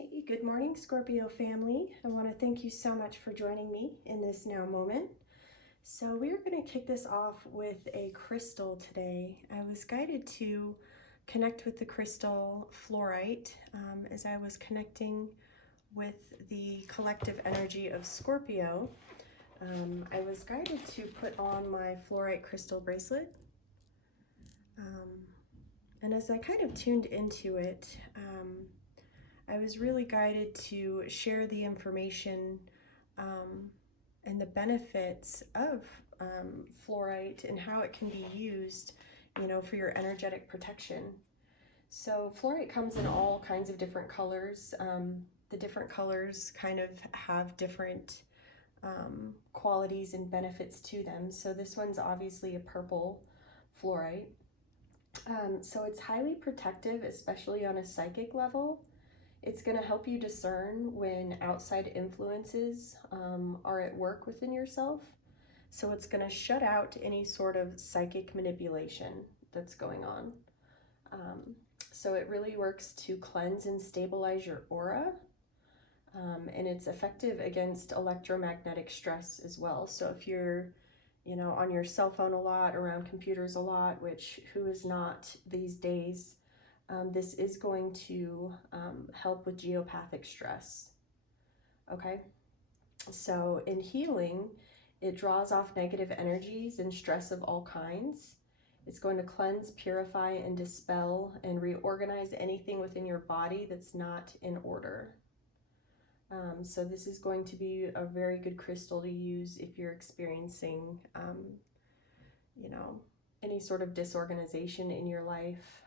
Hey, good morning, Scorpio family. I want to thank you so much for joining me in this now moment. So we're going to kick this off with a crystal today. I was guided to connect with the crystal Fluorite as I was connecting with the collective energy of Scorpio. I was guided to put on my Fluorite crystal bracelet. And as I kind of tuned into it, I was really guided to share the information and the benefits of fluorite and how it can be used, for your energetic protection. So fluorite comes in all kinds of different colors. The different colors kind of have different qualities and benefits to them. So this one's obviously a purple fluorite. So it's highly protective, especially on a psychic level. It's going to help you discern when outside influences are at work within yourself. So it's going to shut out any sort of psychic manipulation that's going on. So it really works to cleanse and stabilize your aura. And it's effective against electromagnetic stress as well. So if you're, on your cell phone a lot, around computers a lot, which who is not these days, this is going to help with geopathic stress. Okay, so in healing, it draws off negative energies and stress of all kinds. It's going to cleanse, purify, and dispel and reorganize anything within your body that's not in order. So this is going to be a very good crystal to use if you're experiencing, any sort of disorganization in your life.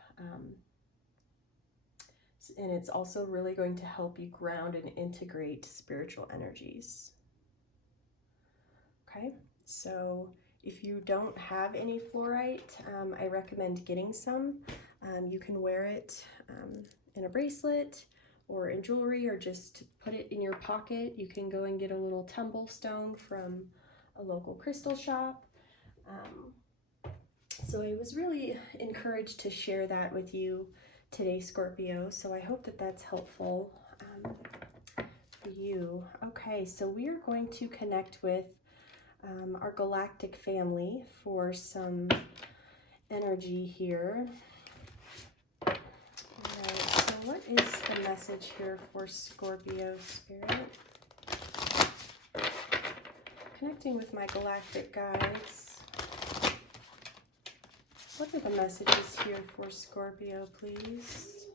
And it's also really going to help you ground and integrate spiritual energies. Okay, so if you don't have any fluorite, I recommend getting some. You can wear it in a bracelet or in jewelry, or just put it in your pocket. You can go and get a little tumble stone from a local crystal shop. So I was really encouraged to share that with you today, Scorpio. So I hope that that's helpful for you. Okay, so we are going to connect with our galactic family for some energy here. What is the message here for Scorpio Spirit? Connecting with my galactic guides. What are the messages here for Scorpio, please?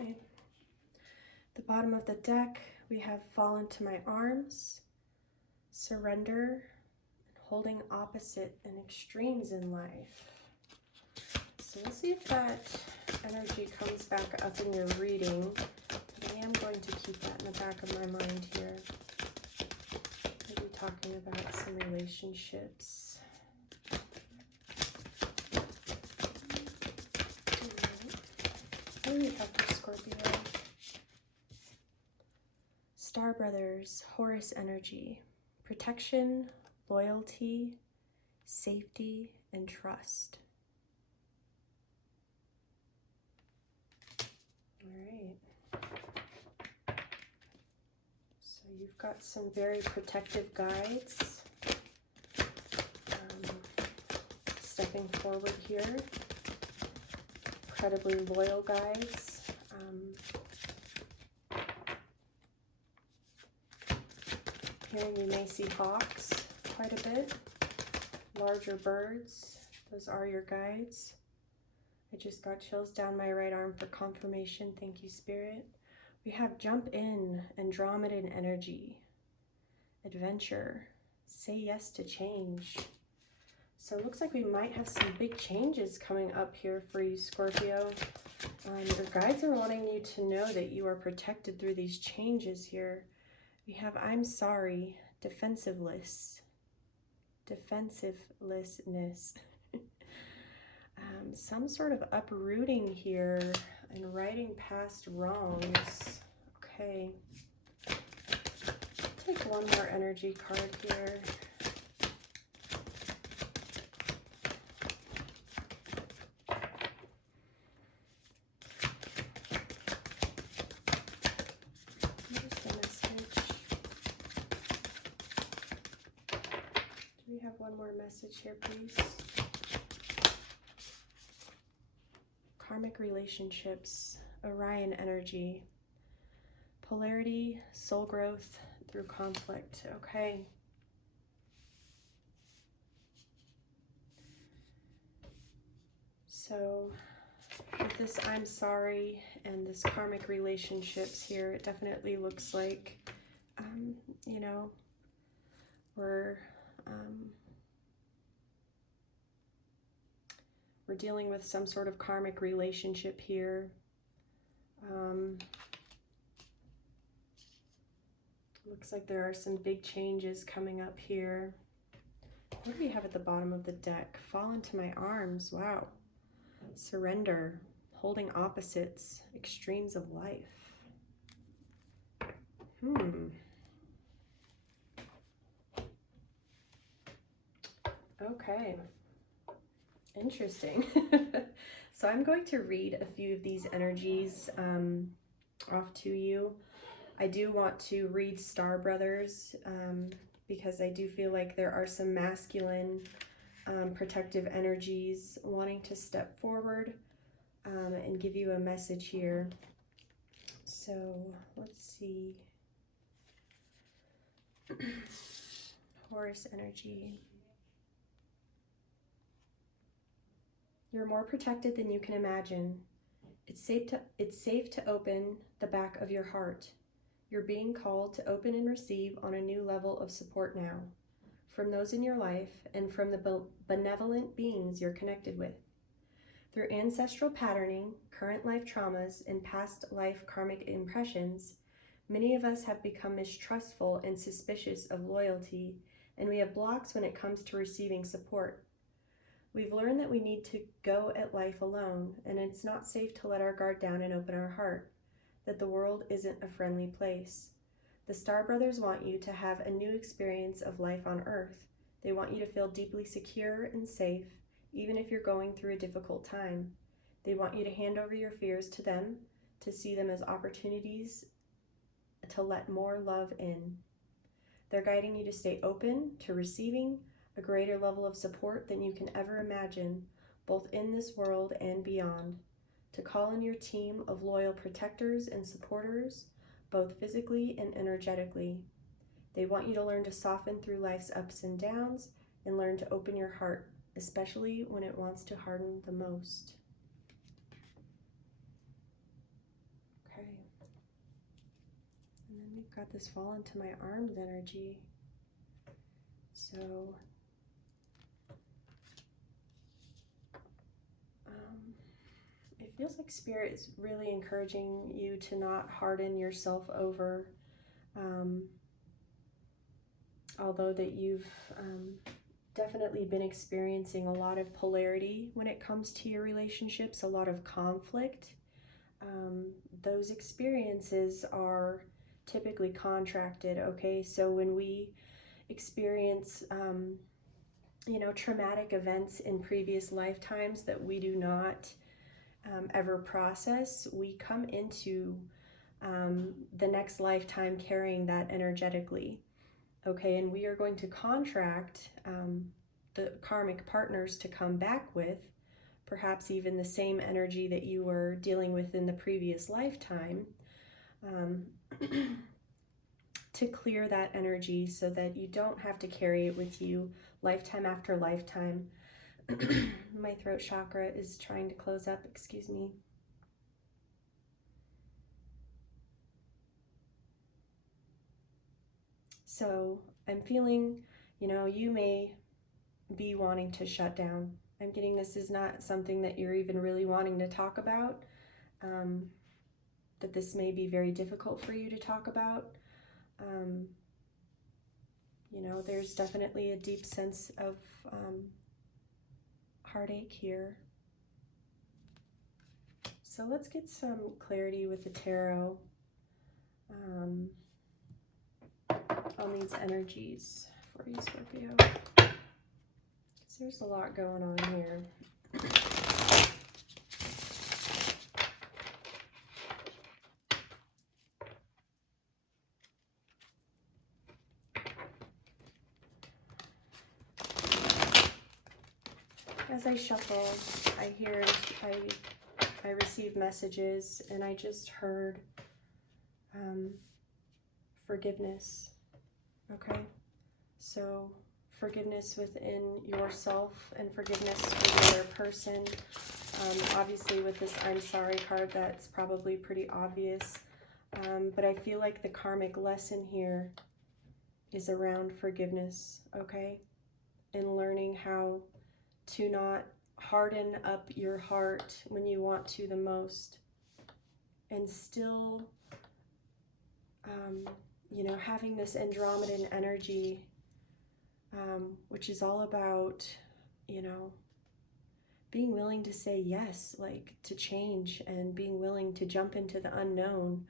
Okay. The bottom of the deck, we have Fall into My Arms, Surrender, and holding opposite and extremes in life. So we'll see if that energy comes back up in your reading. But I am going to keep that in the back of my mind here. Maybe talking about some relationships. What do we have for Scorpio? Star Brothers, Horus energy. Protection, loyalty, safety, and trust. All right. So you've got some very protective guides stepping forward here. Incredibly loyal guides. Here you may see hawks quite a bit, larger birds. Those are your guides. I just got chills down my right arm for confirmation. Thank you, Spirit. We have jump in, Andromedan energy, adventure, say yes to change. So it looks like we might have some big changes coming up here for you, Scorpio. Your guides are wanting you to know that you are protected through these changes here. We have I'm sorry, defensiveness. Some sort of uprooting here and righting past wrongs. Okay. Take one more energy card here. we have one more message here, please? Karmic relationships, Orion energy, polarity, soul growth through conflict. Okay. So with this I'm sorry and this karmic relationships here, it definitely looks like, you know, we're dealing with some sort of karmic relationship here. Looks like there are some big changes coming up here. What do we have at the bottom of the deck? Fall into my arms. Wow. Surrender. Holding opposites. Extremes of life. Okay. Interesting. So I'm going to read a few of these energies off to you. I do want to read Star Brothers because I do feel like there are some masculine protective energies wanting to step forward and give you a message here. So let's see. Horus energy. You're more protected than you can imagine. It's safe to open the back of your heart. You're being called to open and receive on a new level of support now, from those in your life and from the benevolent beings you're connected with. Through ancestral patterning, current life traumas, and past life karmic impressions, many of us have become mistrustful and suspicious of loyalty, and we have blocks when it comes to receiving support. We've learned that we need to go at life alone, and it's not safe to let our guard down and open our heart, that the world isn't a friendly place. The Star Brothers want you to have a new experience of life on Earth. They want you to feel deeply secure and safe, even if you're going through a difficult time. They want you to hand over your fears to them, to see them as opportunities to let more love in. They're guiding you to stay open to receiving a greater level of support than you can ever imagine, both in this world and beyond. To call in your team of loyal protectors and supporters, both physically and energetically. They want you to learn to soften through life's ups and downs and learn to open your heart, especially when it wants to harden the most. Okay. And then we've got this fall into my arms energy. So it feels like Spirit is really encouraging you to not harden yourself over, although that you've definitely been experiencing a lot of polarity when it comes to your relationships, a lot of conflict. Those experiences are typically contracted, okay? So when we experience you know, traumatic events in previous lifetimes that we do not ever process, we come into the next lifetime carrying that energetically, okay? And we are going to contract the karmic partners to come back with perhaps even the same energy that you were dealing with in the previous lifetime, to clear that energy so that you don't have to carry it with you lifetime after lifetime. My throat chakra is trying to close up, excuse me. So I'm feeling, you know, you may be wanting to shut down. I'm getting this is not something that you're even really wanting to talk about, that this may be very difficult for you to talk about. You know, there's definitely a deep sense of heartache here. So let's get some clarity with the tarot on these energies for you, Scorpio. Because there's a lot going on here. As I shuffle, I receive messages, and I just heard forgiveness. Okay, so forgiveness within yourself and forgiveness for the other person. Obviously with this I'm sorry card, that's probably pretty obvious, but I feel like the karmic lesson here is around forgiveness, okay? And learning how to not harden up your heart when you want to the most, and still, you know, having this Andromedan energy, which is all about, you know, being willing to say yes, like to change, and being willing to jump into the unknown.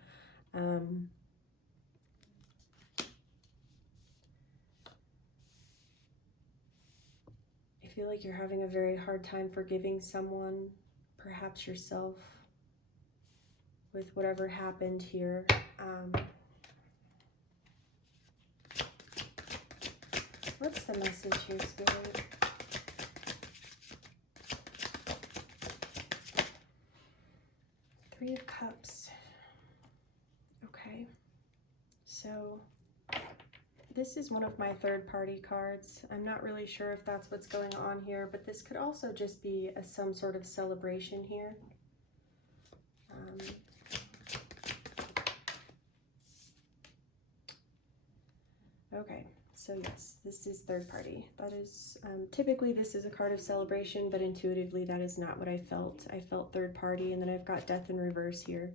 I feel like you're having a very hard time forgiving someone, perhaps yourself, with whatever happened here. What's the message here, Spirit? Three of Cups. Okay, so this is one of my third-party cards. I'm not really sure if that's what's going on here, but this could also just be some sort of celebration here. Okay, so yes, this is third party. That is, typically this is a card of celebration, but intuitively that is not what I felt. I felt third party, and then I've got death in reverse here.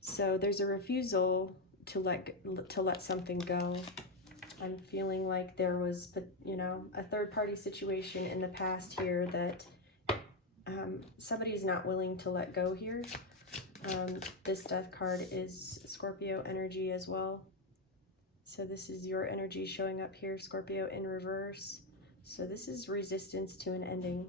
So there's a refusal to let something go. I'm feeling like there was, you know, a third-party situation in the past here that somebody's not willing to let go here. This death card is Scorpio energy as well. So this is your energy showing up here, Scorpio in reverse. So this is resistance to an ending.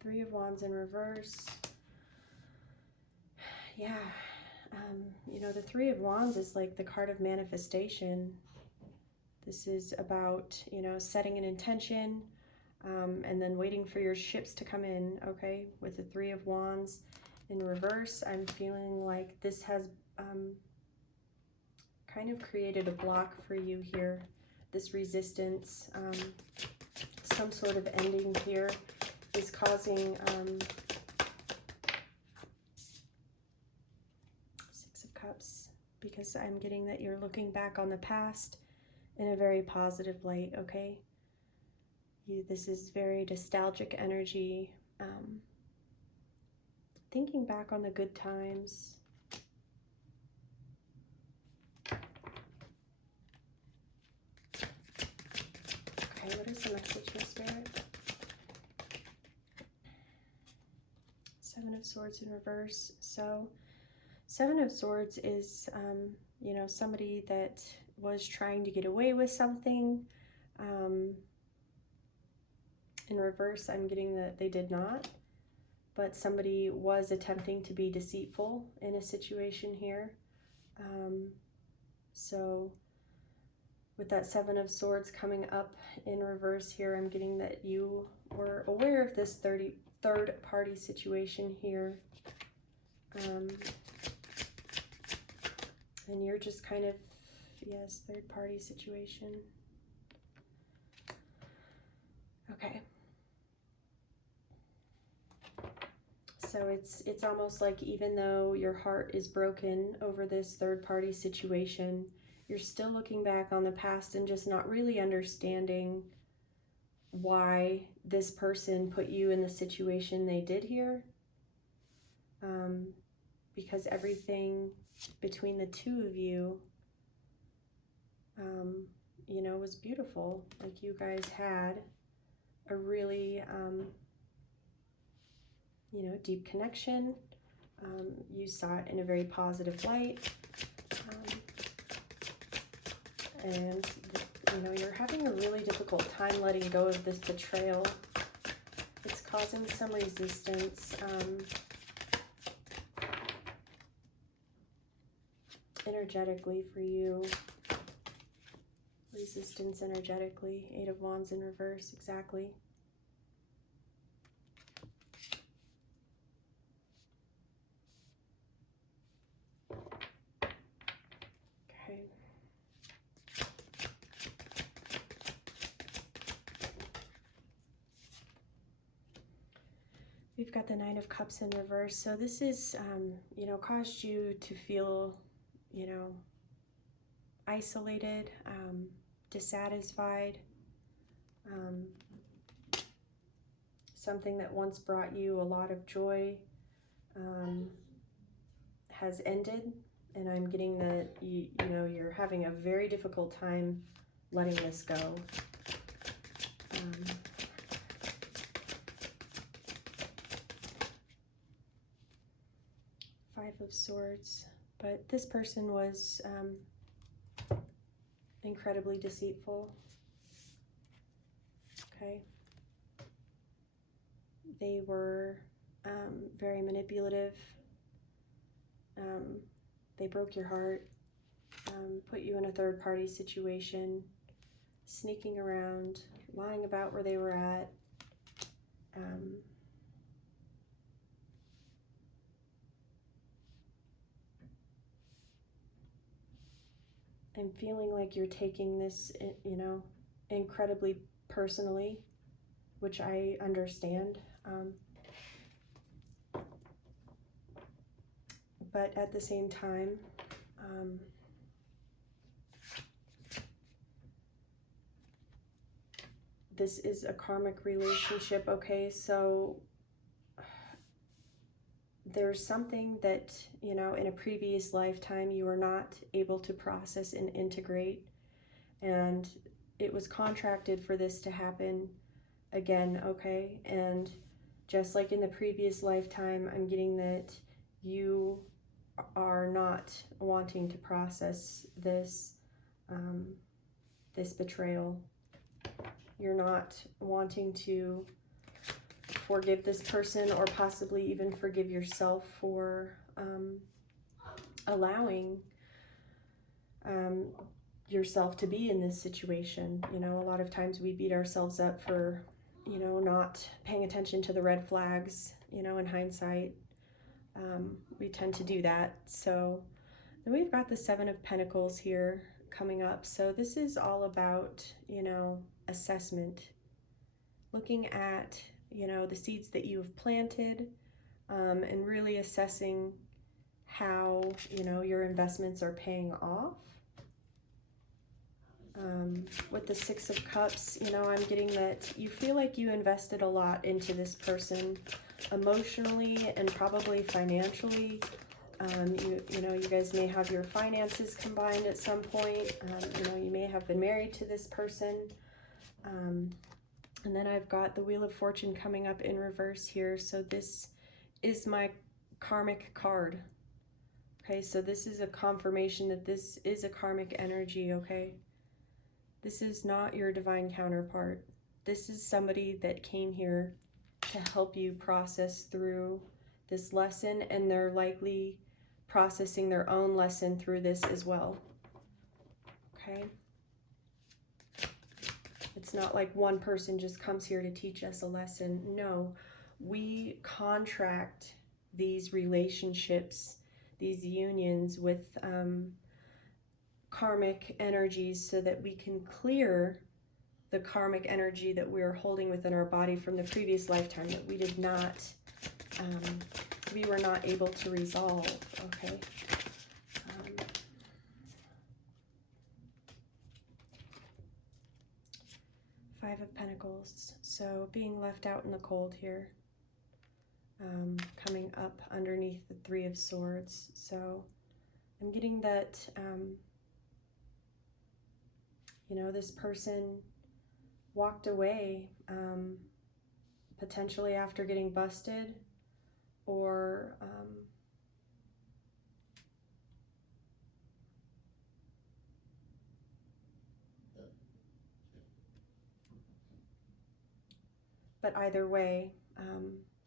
Three of Wands in reverse. Yeah, you know, the Three of Wands is like the card of manifestation. This is about, you know, setting an intention, and then waiting for your ships to come in, okay? With the Three of Wands in reverse, I'm feeling like this has kind of created a block for you here. This resistance, some sort of ending here is causing... Six of Cups, because I'm getting that you're looking back on the past in a very positive light, okay? This is very nostalgic energy, thinking back on the good times. Okay, what is the message here, Spirit? Seven of Swords in reverse. So Seven of Swords is, you know, somebody that was trying to get away with something. In reverse, I'm getting that they did not, but somebody was attempting to be deceitful in a situation here. So with that Seven of Swords coming up in reverse here, I'm getting that you were aware of this third-party situation here. And you're just kind of, yes, third-party situation. Okay. So it's almost like even though your heart is broken over this third-party situation, you're still looking back on the past and just not really understanding why this person put you in the situation they did here. Because everything between the two of you, you know, was beautiful. Like you guys had a really, you know, deep connection. You saw it in a very positive light. And, you know, you're having a really difficult time letting go of this betrayal. It's causing some resistance. energetically for you. Resistance energetically. Eight of Wands in reverse, exactly. Okay. We've got the Nine of Cups in reverse. So this is, you know, caused you to feel, you know, isolated, dissatisfied. Something that once brought you a lot of joy has ended. And I'm getting that, you know, you're having a very difficult time letting this go. Five of Swords. But this person was incredibly deceitful. Okay. They were very manipulative. They broke your heart, put you in a third-party situation, sneaking around, lying about where they were at. And feeling like you're taking this, you know, incredibly personally, which I understand. But at the same time, this is a karmic relationship, okay? So there's something that, you know, in a previous lifetime you were not able to process and integrate, and it was contracted for this to happen again, okay? And just like in the previous lifetime, I'm getting that you are not wanting to process this, this betrayal. You're not wanting to forgive this person, or possibly even forgive yourself for allowing yourself to be in this situation. You know, a lot of times we beat ourselves up for, you know, not paying attention to the red flags, you know, in hindsight. We tend to do that. So then we've got the Seven of Pentacles here coming up. So this is all about, you know, assessment, looking at, you know, the seeds that you've planted, and really assessing how, you know, your investments are paying off. With the Six of Cups, you know, I'm getting that you feel like you invested a lot into this person emotionally and probably financially. You know, you guys may have your finances combined at some point. You know, you may have been married to this person. And then I've got the Wheel of Fortune coming up in reverse here. So this is my karmic card. Okay, so this is a confirmation that this is a karmic energy, okay? This is not your divine counterpart. This is somebody that came here to help you process through this lesson, and they're likely processing their own lesson through this as well. Okay? It's not like one person just comes here to teach us a lesson. No, we contract these relationships, these unions with karmic energies so that we can clear the karmic energy that we're holding within our body from the previous lifetime that we did not, we were not able to resolve, okay? Five of Pentacles, so being left out in the cold here, coming up underneath the Three of Swords. So I'm getting that, you know, this person walked away, potentially after getting busted, or but either way,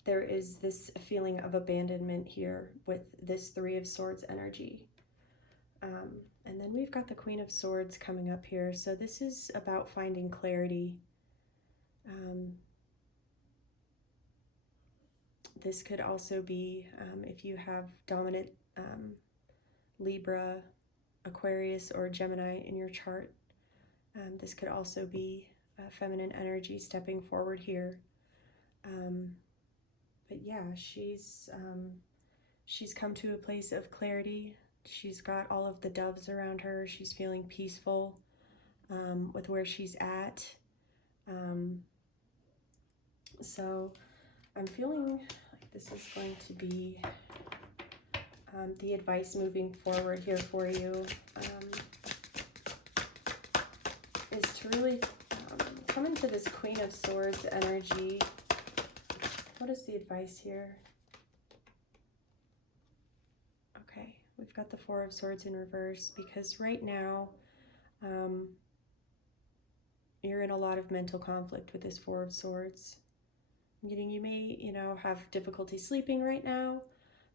there is this feeling of abandonment here with this Three of Swords energy. And then we've got the Queen of Swords coming up here. So this is about finding clarity. This could also be if you have dominant Libra, Aquarius, or Gemini in your chart. This could also be feminine energy stepping forward here. But yeah, she's come to a place of clarity. She's got all of the doves around her. She's feeling peaceful with where she's at. So I'm feeling like this is going to be the advice moving forward here for you is to really come into this Queen of Swords energy. What is the advice here? Okay, we've got the Four of Swords in reverse, because right now you're in a lot of mental conflict with this Four of Swords. You may, have difficulty sleeping right now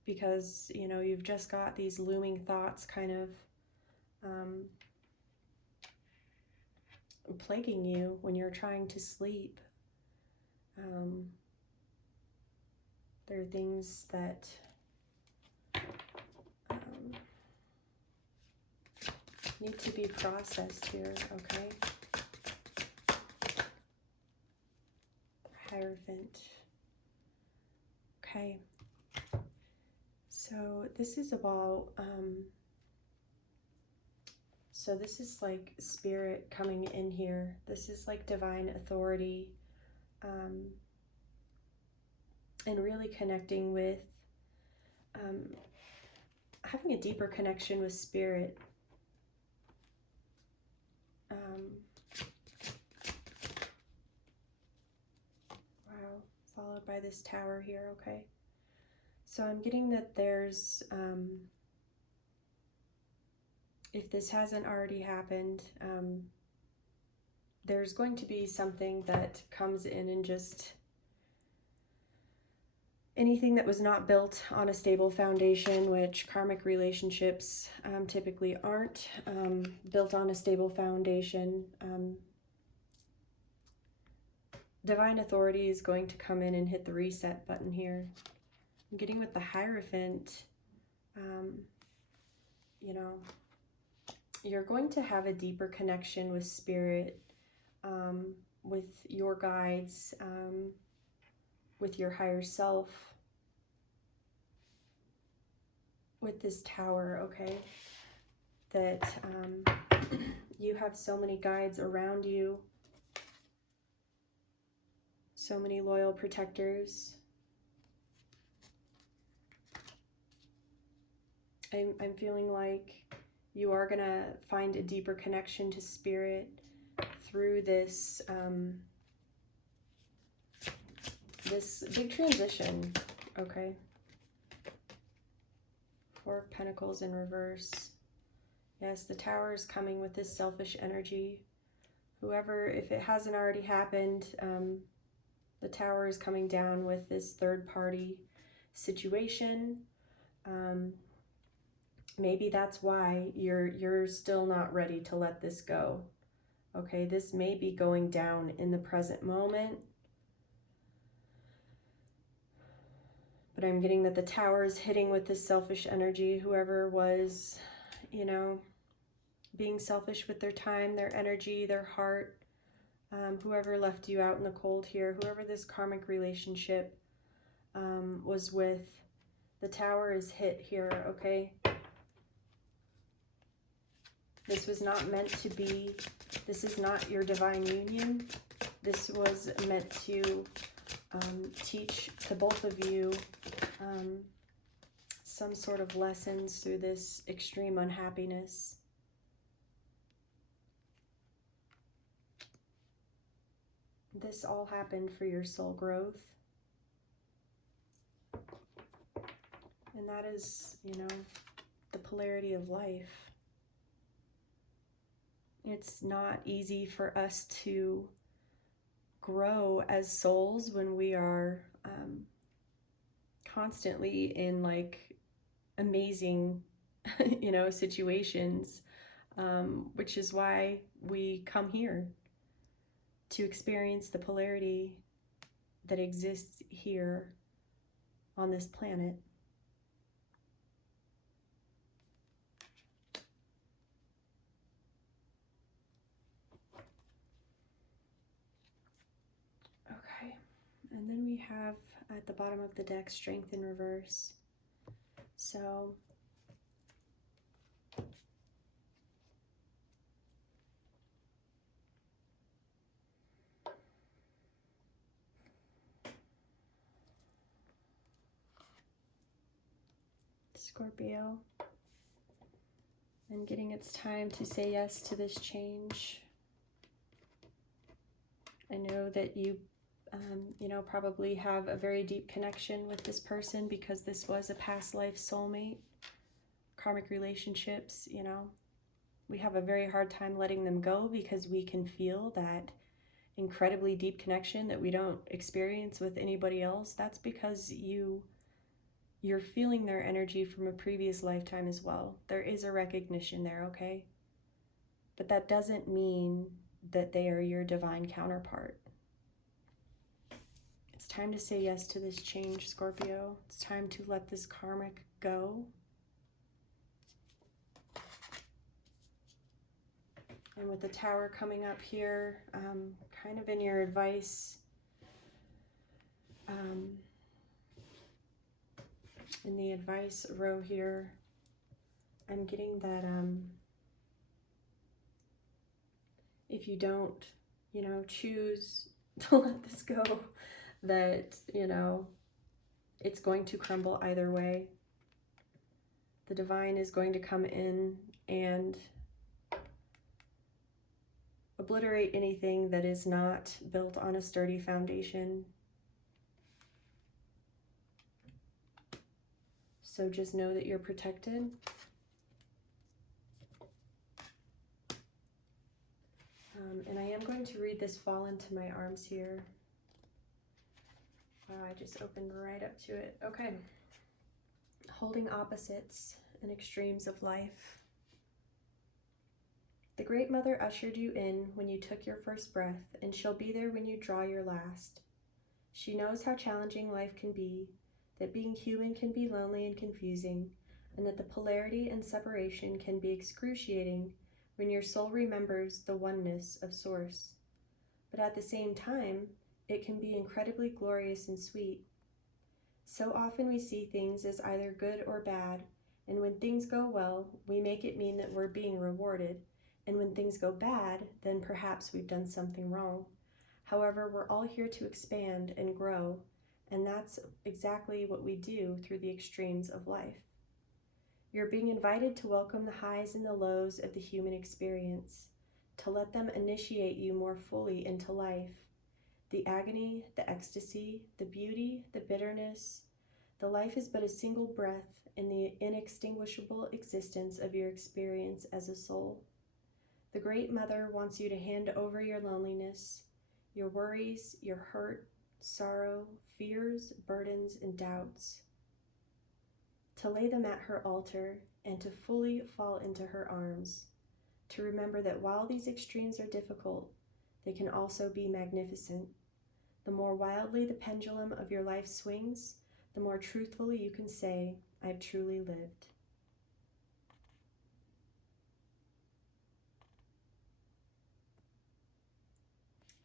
because, you've just got these looming thoughts kind of plaguing you when you're trying to sleep. There are things that need to be processed here, okay? Hierophant. Okay. So this is about, so this is like spirit coming in here. This is like divine authority, and really connecting with, having a deeper connection with spirit. Wow, followed by this tower here, okay? So I'm getting that there's, if this hasn't already happened, there's going to be something that comes in and just, anything that was not built on a stable foundation, which karmic relationships typically aren't built on a stable foundation. Divine authority is going to come in and hit the reset button here. I'm getting with the Hierophant, you're going to have a deeper connection with spirit, with your guides, with your higher self, with this tower, okay? That you have so many guides around you, so many loyal protectors. I'm feeling like you are gonna find a deeper connection to spirit through this this big transition, okay? Four of Pentacles in reverse. Yes, the tower is coming with this selfish energy. Whoever, if it hasn't already happened, the tower is coming down with this third party situation. Maybe that's why you're still not ready to let this go. Okay, this may be going down in the present moment. But I'm getting that the tower is hitting with this selfish energy. Whoever was, being selfish with their time, their energy, their heart, whoever left you out in the cold here, whoever this karmic relationship was with, the tower is hit here, okay? This was not meant to be, this is not your divine union. This was meant to teach to both of you some sort of lessons through this extreme unhappiness. This all happened for your soul growth. And that is, the polarity of life. It's not easy for us to grow as souls when we are constantly in like amazing you know, situations, which is why we come here to experience the polarity that exists here on this planet. Okay, and then we have at the bottom of the deck Strength in reverse. So Scorpio, and getting its time to say yes to this change. I know that you, you know, probably have a very deep connection with this person because this was a past life soulmate. Karmic relationships, you know, we have a very hard time letting them go because we can feel that incredibly deep connection that we don't experience with anybody else. That's because you're feeling their energy from a previous lifetime as well. There is a recognition there, okay? But that doesn't mean that they are your divine counterpart. It's time to say yes to this change, Scorpio. It's time to let this karmic go. And with the Tower coming up here, kind of in your advice, in the advice row here, I'm getting that if you don't, you know, choose to let this go, that, you know, it's going to crumble either way. The divine is going to come in and obliterate anything that is not built on a sturdy foundation. So just know that you're protected. And I am going to read this fall into my arms here. Wow, I just opened right up to it. Okay. Holding opposites and extremes of life. The Great Mother ushered you in when you took your first breath, and she'll be there when you draw your last. She knows how challenging life can be, that being human can be lonely and confusing, and that the polarity and separation can be excruciating when your soul remembers the oneness of Source. But at the same time, it can be incredibly glorious and sweet. So often we see things as either good or bad, and when things go well, we make it mean that we're being rewarded, and when things go bad, then perhaps we've done something wrong. However, we're all here to expand and grow, and that's exactly what we do through the extremes of life. You're being invited to welcome the highs and the lows of the human experience, to let them initiate you more fully into life. The agony, the ecstasy, the beauty, the bitterness. The life is but a single breath in the inextinguishable existence of your experience as a soul. The Great Mother wants you to hand over your loneliness, your worries, your hurt, sorrow, fears, burdens, and doubts, to lay them at her altar and to fully fall into her arms, to remember that while these extremes are difficult, they can also be magnificent. The more wildly the pendulum of your life swings, the more truthfully you can say, I've truly lived.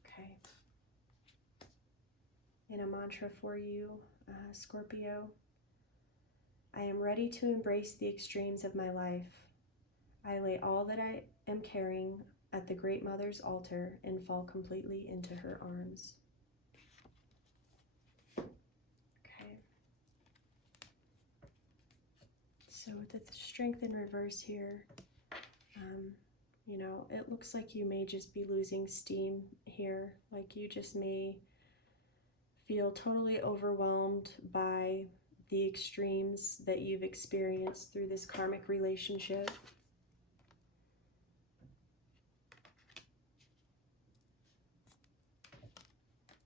Okay. And a mantra for you, Scorpio. I am ready to embrace the extremes of my life. I lay all that I am carrying at the Great Mother's altar and fall completely into her arms. Okay. So with the Strength in reverse here, you know, it looks like you may just be losing steam here. Like you just may feel totally overwhelmed by the extremes that you've experienced through this karmic relationship.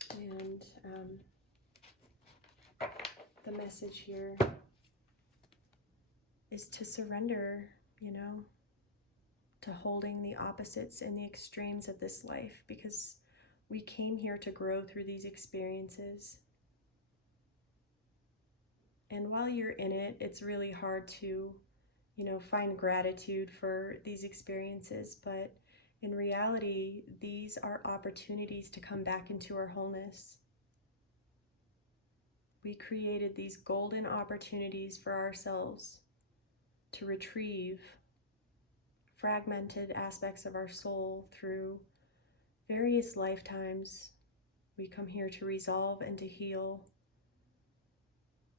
And the message here is to surrender, you know, to holding the opposites and the extremes of this life, because we came here to grow through these experiences. And while you're in it, it's really hard to, you know, find gratitude for these experiences. But in reality, these are opportunities to come back into our wholeness. We created these golden opportunities for ourselves to retrieve fragmented aspects of our soul through various lifetimes. We come here to resolve and to heal.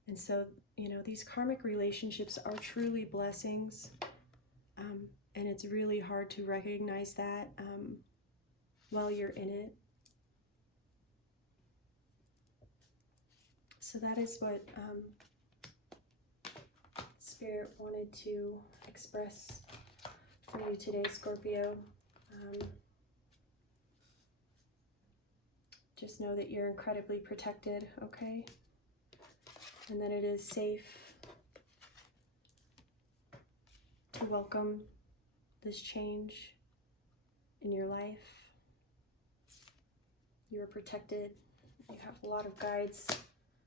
And so, you know, these karmic relationships are truly blessings. And it's really hard to recognize that while you're in it. So that is what Spirit wanted to express for you today, Scorpio. Just know that you're incredibly protected, okay? And that it is safe to welcome this change in your life. You are protected. You have a lot of guides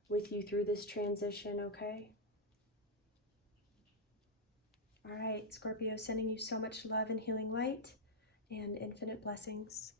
with you through this transition, okay? All right, Scorpio, sending you so much love and healing light and infinite blessings.